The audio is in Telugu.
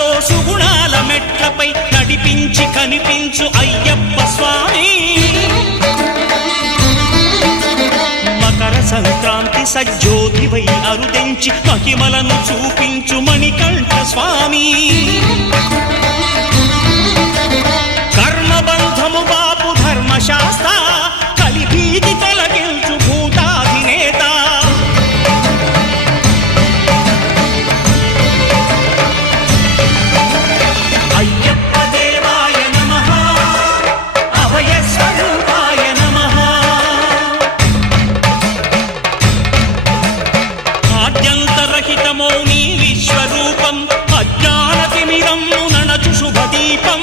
సుఖాలతో సుగుణాల మెట్లపై నడిపించి కనిపించు అయ్యప్ప స్వామి. మకర సంక్రాంతి సజ్జోతివై అరుదెంచి మహిమలను చూపించు మణికంఠ స్వామి. కర్మబంధము బాపు ధర్మశాస్త్ర కలిభీతి తొలగించు భూతాధినేత. అయ్యప్ప దేవాయ నమః, అభయ స్వరూపాయ నమః. ఆద్యంతరహితమో నీ విశ్వరూపం, అజ్ఞానతిమిరం నణచు శుభదీపం.